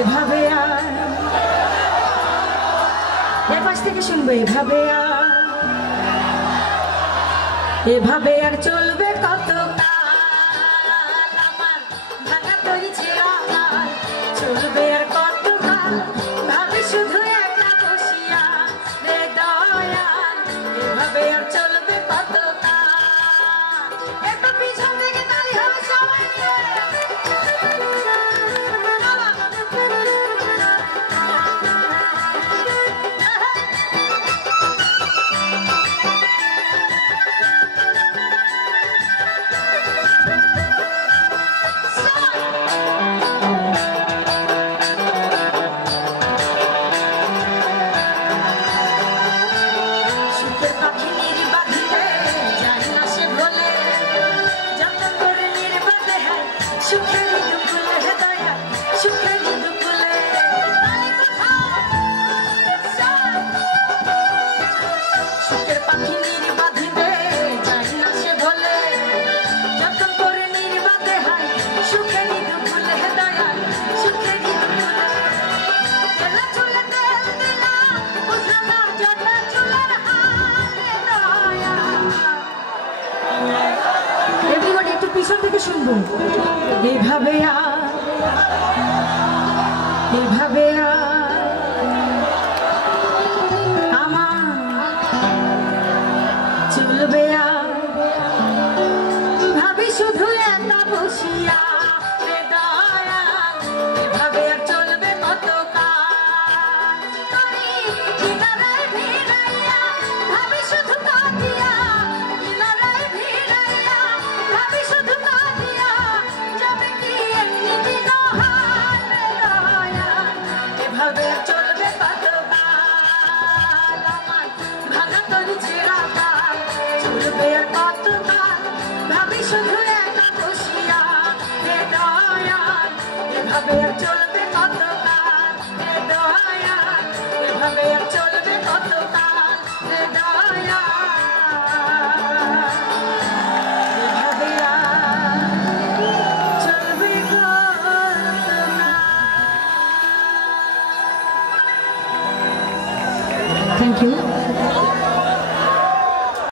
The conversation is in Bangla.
এভাবে আর এপাশ থেকে শুনবো এভাবে আর চলবে কত কাল আমার ভাঙা তৈরি ছেঁড়া চলবে আর কত কাল ভাবি শুধু একা বসিয়া রে দয়াল এভাবে আর চলবে কত কাল একটু পিছন থেকে তালি হবে সবাই পিছন থেকে শুনবো এভাবে আমার চলবে ভাবি শুধু একা বসিয়া এভাবে আর চলবে কত ভাবি শুধু কাঁদিয়া চলবে কত কাল দয়াল এভাবে চলবে কত কাল দয়াল এভাবে চলবে থ্যাংক ইউ।